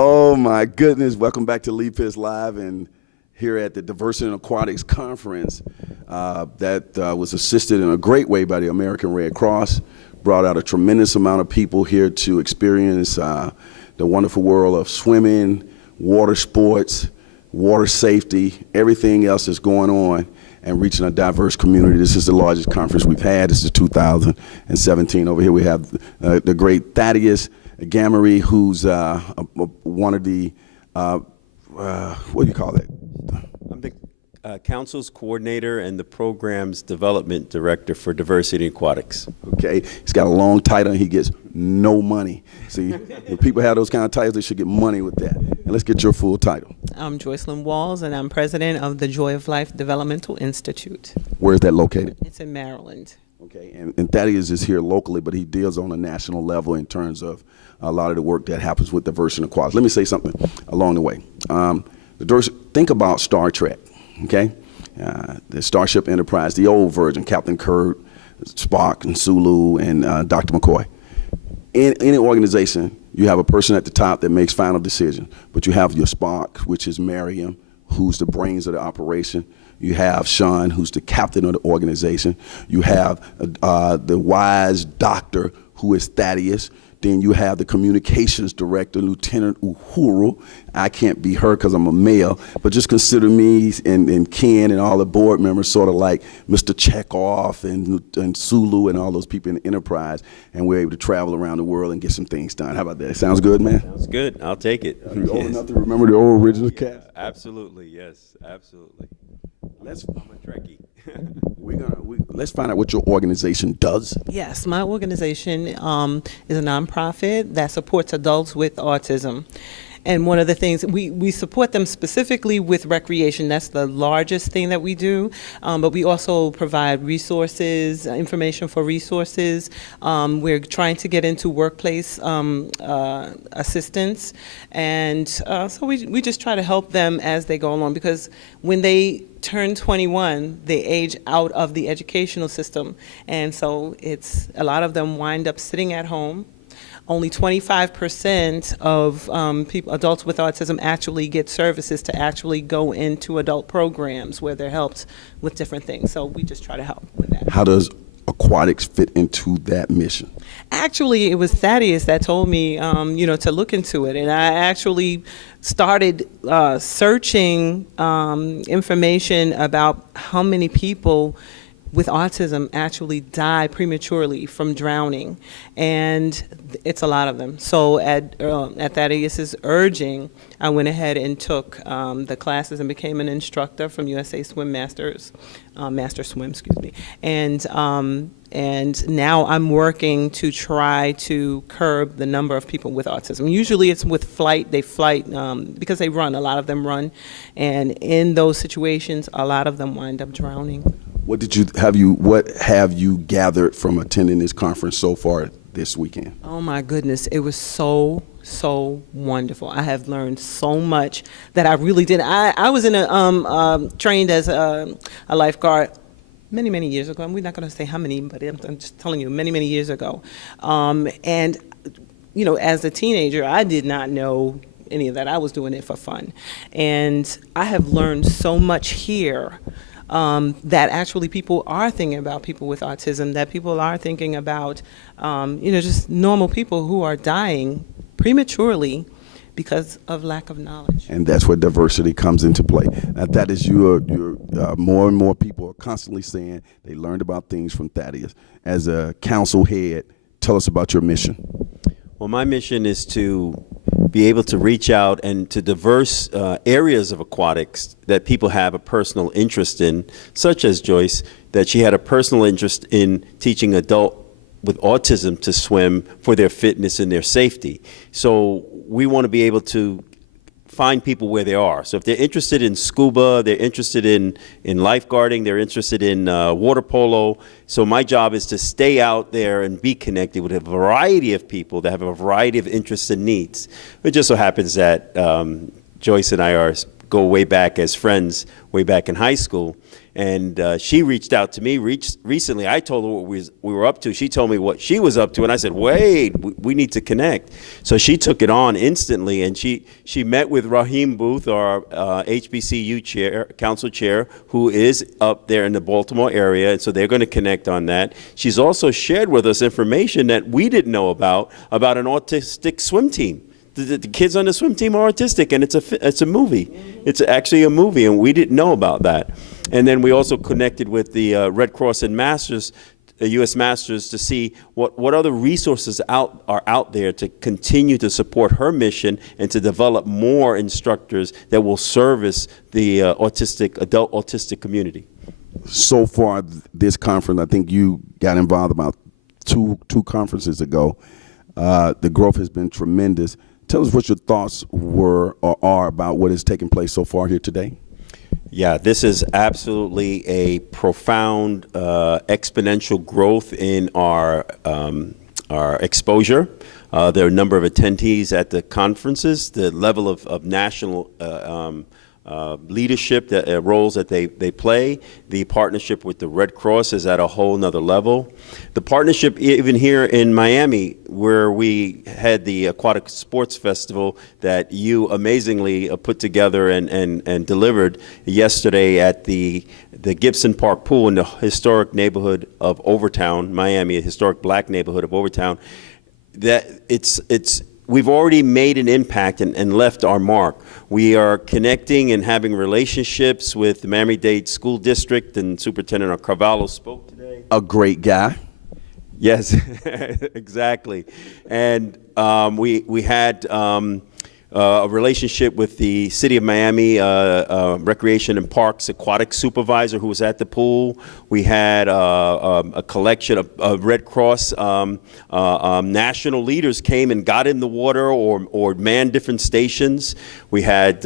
Oh my goodness, welcome back to Lead Piss Live and here at the Diversity in Aquatics Conference that was assisted in a great way by the American Red Cross, brought out a tremendous amount of people here to experience the wonderful world of swimming, water sports, water safety, everything else that's going on and reaching a diverse community. This is the largest conference we've had. This is 2017. Over here we have the great Thaddeus, Gamory, who's one of the, what do you call it? I'm the Council's coordinator and the program's development director for Diversity in Aquatics. Okay, he's got a long title and he gets no money. See, if people have those kind of titles, they should get money with that. And let's get your full title. I'm Joyce Walls, and I'm president of the Joy of Life Developmental Institute. Where is that located? It's in Maryland. Okay, and Thaddeus is here locally, but he deals on a national level in terms of a lot of the work that happens with diversity and equality. Let me say something along the way. Think about Star Trek, okay? The Starship Enterprise, the old version, Captain Kirk, Spock, and Sulu, and Dr. McCoy. In any organization, you have a person at the top that makes final decisions, but you have your Spock, which is Mariam, who's the brains of the operation. You have Sean, who's the captain of the organization. You have the wise doctor, who is Thaddeus. Then you have the communications director, Lieutenant Uhuru. I can't be her because I'm a male, but just consider me and Ken and all the board members sort of like Mr. Chekhov and Sulu and all those people in the enterprise, and we're able to travel around the world and get some things done. How about that? Sounds good, man? Sounds good. I'll take it. Are you old enough to remember the old original cast? Absolutely, yes, absolutely. I'm a Trekkie. Let's find out what your organization does. Yes, my organization is a nonprofit that supports adults with autism. And one of the things, we support them specifically with recreation. That's the largest thing that we do. But we also provide resources, information for resources. We're trying to get into workplace assistance. And so we just try to help them as they go along, because when they turn 21, they age out of the educational system. And so a lot of them wind up sitting at home. Only 25% of adults with autism actually get services to actually go into adult programs where they're helped with different things. So we just try to help with that. How does Aquatics fit into that mission? Actually, it was Thaddeus that told me, to look into it. And I actually started searching information about how many people with autism actually die prematurely from drowning, and it's a lot of them. So at Thaddeus's urging, I went ahead and took the classes and became an instructor from USA Swim Masters, Master Swim, excuse me, and now I'm working to try to curb the number of people with autism. Usually it's with flight. They flight because they run. A lot of them run, and in those situations, a lot of them wind up drowning. What have you gathered from attending this conference so far this weekend? Oh my goodness, it was so wonderful. I have learned so much that I really did. I was trained as a lifeguard many years ago. We're not going to say how many, but I'm just telling you, many years ago. And as a teenager, I did not know any of that. I was doing it for fun, and I have learned so much here. That actually people are thinking about people with autism, that people are thinking about, just normal people who are dying prematurely because of lack of knowledge. And that's where diversity comes into play. That is more and more people are constantly saying they learned about things from Thaddeus. As a council head, tell us about your mission. Well, my mission is to be able to reach out and to diverse areas of aquatics that people have a personal interest in, such as Joyce, that she had a personal interest in teaching adult with autism to swim for their fitness and their safety. So we want to be able to find people where they are. So if they're interested in scuba, they're interested in lifeguarding, they're interested in water polo. So my job is to stay out there and be connected with a variety of people that have a variety of interests and needs. It just so happens that Joyce and I go way back as friends, way back in high school. And she reached out to me recently. I told her what we were up to. She told me what she was up to, and I said, wait, we need to connect. So she took it on instantly, and she met with Raheem Booth, our HBCU council chair, who is up there in the Baltimore area, and so they're going to connect on that. She's also shared with us information that we didn't know about an autistic swim team. The kids on the swim team are autistic, and it's a movie. It's actually a movie, and we didn't know about that. And then we also connected with the Red Cross and Masters, U.S. Masters, to see what other resources are out there to continue to support her mission and to develop more instructors that will service the adult autistic community. So far, this conference, I think you got involved about two conferences ago. The growth has been tremendous. Tell us what your thoughts were or are about what is taking place so far here today. Yeah, this is absolutely a profound exponential growth in our exposure. There are a number of attendees at the conferences, the level of national leadership, roles that they play. The partnership with the Red Cross is at a whole nother level. The partnership even here in Miami, where we had the Aquatic Sports Festival that you amazingly put together and delivered yesterday at the Gibson Park Pool in the historic neighborhood of Overtown, Miami, a historic black neighborhood of Overtown. That we've already made an impact and left our mark. We are connecting and having relationships with the Miami-Dade School District, and Superintendent Carvalho spoke today. A great guy. Yes, exactly. And we had a relationship with the City of Miami Recreation and Parks Aquatic Supervisor who was at the pool. We had a collection of Red Cross national leaders came and got in the water or manned different stations. We had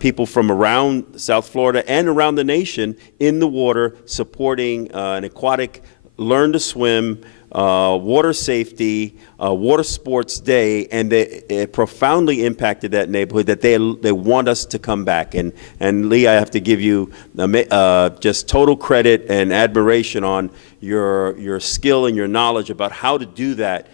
people from around South Florida and around the nation in the water supporting an aquatic learn to swim, water safety, water sports day, and it profoundly impacted that neighborhood that they want us to come back. And Lee, I have to give you just total credit and admiration on your skill and your knowledge about how to do that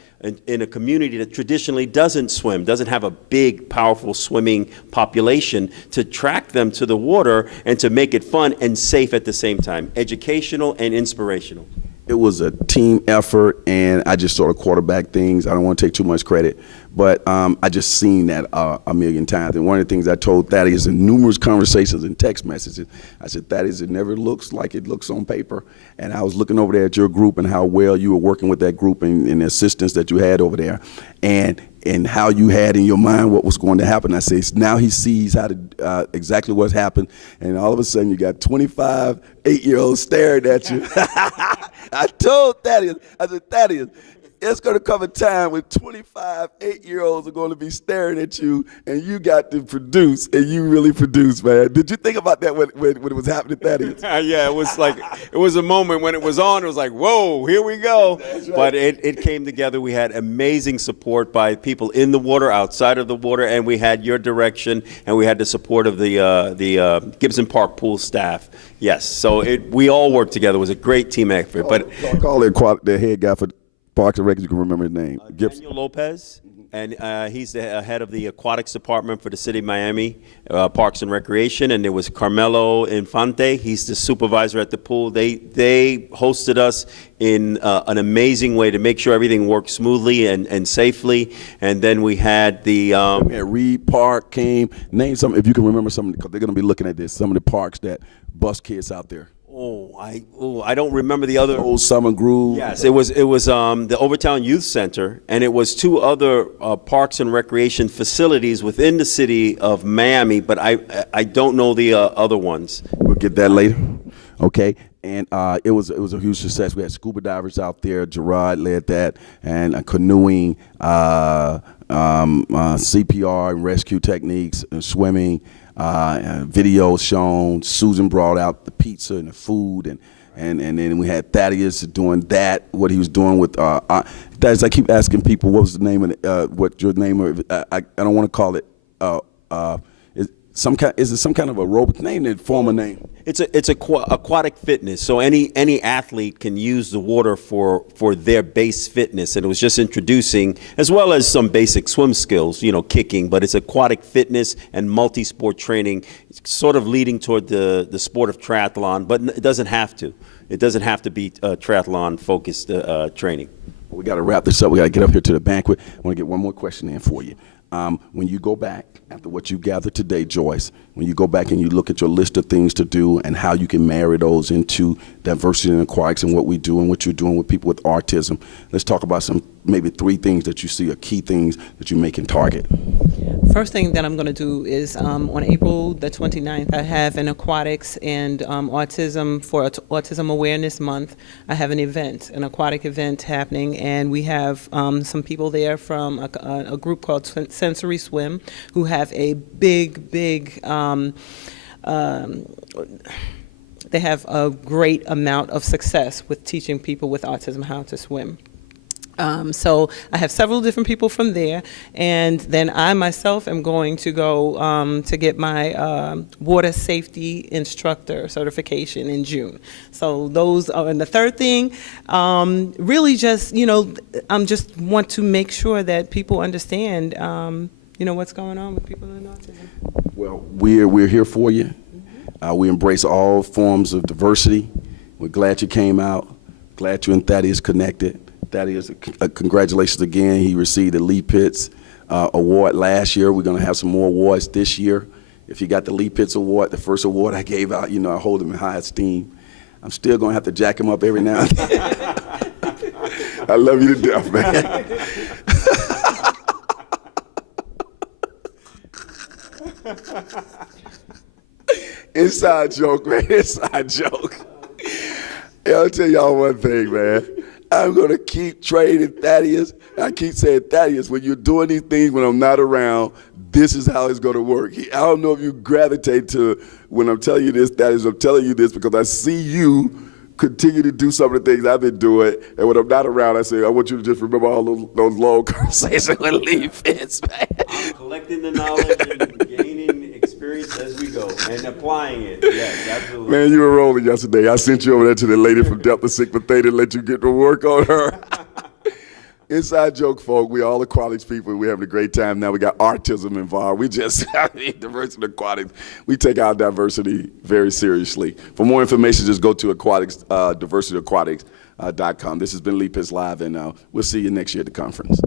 in a community that traditionally doesn't swim, doesn't have a big, powerful swimming population, to track them to the water and to make it fun and safe at the same time, educational and inspirational. It was a team effort, and I just sort of quarterback things. I don't want to take too much credit, but I just seen that a million times. And one of the things I told Thaddeus in numerous conversations and text messages, I said, Thaddeus, it never looks like it looks on paper. And I was looking over there at your group and how well you were working with that group and the assistance that you had over there, and how you had in your mind what was going to happen. I say, now he sees how to exactly what's happened, and all of a sudden you got 25 8-year-olds staring at you. I told Thaddeus, I said, Thaddeus, it's going to come a time when 25 8-year-olds are going to be staring at you, and you got to produce, and you really produce, man. Did you think about that when it was happening, Thaddeus? Yeah, it was a moment when it was on. It was like, whoa, here we go. That's right. But it came together. We had amazing support by people in the water, outside of the water, and we had your direction, and we had the support of the Gibson Park Pool staff. Yes, so we all worked together. It was a great team effort. But I'll call the head guy for Parks and Rec, you can remember his name. Daniel Lopez, and he's the head of the aquatics department for the City of Miami, Parks and Recreation. And there was Carmelo Infante. He's the supervisor at the pool. They hosted us in an amazing way to make sure everything worked smoothly and safely. And then we had the Reed Park came. Name some, if you can remember some, because they're going to be looking at this, some of the parks that bus kids out there. I don't remember the other. Old Summer Groove. Yes, it was the Overtown Youth Center, and it was two other parks and recreation facilities within the city of Miami, but I don't know the other ones. We'll get that later. Okay. And it was a huge success. We had scuba divers out there. Gerard led that, and canoeing, CPR and rescue techniques, and swimming. Videos shown. Susan brought out the pizza and the food, and then we had Thaddeus doing that. What he was doing with Thaddeus. I keep asking people what was the name of what your name of. I don't want to call it Is it some kind of aerobic name? That form a name. It's aquatic fitness. So any athlete can use the water for their base fitness, and it was just introducing, as well as some basic swim skills, kicking. But it's aquatic fitness and multi-sport training, sort of leading toward the sport of triathlon. But it doesn't have to. It doesn't have to be triathlon focused training. We got to wrap this up. We got to get up here to the banquet. I want to get one more question in for you. When you go back, after what you gathered today, Joyce, when you go back and you look at your list of things to do and how you can marry those into diversity in aquatics and what we do and what you're doing with people with autism, let's talk about maybe 3 things that you see are key things that you make in target. First thing that I'm going to do is on April the 29th, I have an aquatics and autism for Autism Awareness Month. I have an aquatic event happening, and we have some people there from a group called Sensory Swim who have a big, they have a great amount of success with teaching people with autism how to swim. So I have several different people from there, and then I myself am going to go to get my water safety instructor certification in June. So those are, and the third thing, really just, just want to make sure that people understand, what's going on with people with autism. Well, we're here for you. We embrace all forms of diversity. We're glad you came out. Glad you and Thaddeus connected. Thaddeus, congratulations again. He received the Lee Pitts award last year. We're going to have some more awards this year. If you got the Lee Pitts award, the first award I gave out, I hold him in high esteem. I'm still going to have to jack him up every now and then. I love you to death, man. Inside joke, man. Inside joke. Hey, I'll tell y'all one thing, man. I'm going to keep training Thaddeus. I keep saying, Thaddeus, when you're doing these things when I'm not around, this is how it's going to work. I don't know if you gravitate to when I'm telling you this, Thaddeus, I'm telling you this because I see you continue to do some of the things I've been doing. And when I'm not around, I say, I want you to just remember all those long conversations with Lee Pitts, man. I'm collecting the knowledge and gaining experience as we go and applying it. Yes, absolutely. Man, you were rolling yesterday. I sent you over there to the lady from Delta Sigma Theta to let you get to work on her. Inside joke, folk. We all aquatics people. We're having a great time now. We got autism involved. We just, diversity in aquatics. We take our diversity very seriously. For more information, just go to diversityaquatics.com. This has been Lee Pitts Live, and we'll see you next year at the conference.